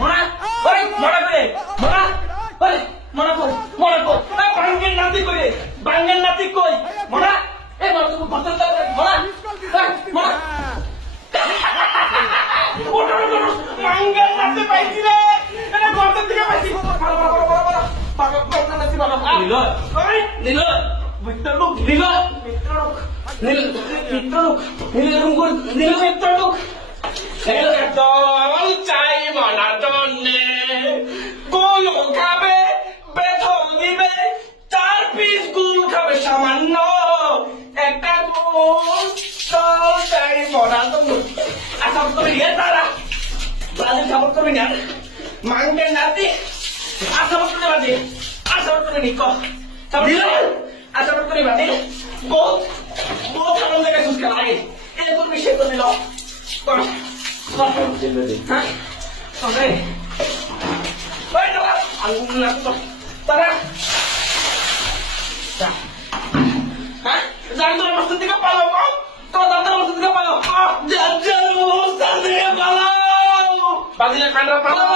মরা ওই মরা করে মরা ওই মরা কই মরা কই বাঙ্গের নাতি কই বাঙ্গের নাতি কই মরা এ মরা তুমি বদল দাও মরা মরা ওটা বাঙ্গের নাতি পাইছি রে এটা গর্ত থেকে পাইছি বাবা বাবা নাতি বাবা নিল ওই নিল ভিতর লোক নিল ভিতর লোক নিল ভিতর লোক নিল রুম নিল ভিতর লোক দল চাই মনার জন্যে গুল খাবে বেতন দিবে 4 পিস গুল খাবে সামান্য একটা গুল দল চাই মনার জন্য আশা করবি তারা ব্রাজিল খাবার করবি না মাংসের নাতি আশা করতে বাদে আশা করতে নিক আশা করতে বাদে বহুত বহুত আনন্দ থেকে সুস্কার আগে এরকম বিষয় তো নিল হ্যাঁ তারা হ্যাঁ যার তোর মাস্টার থেকে পালো তোর দাদার মাস্টার থেকে পালো যার মাস্টার থেকে পালো বাজিলে কান্ডা পালো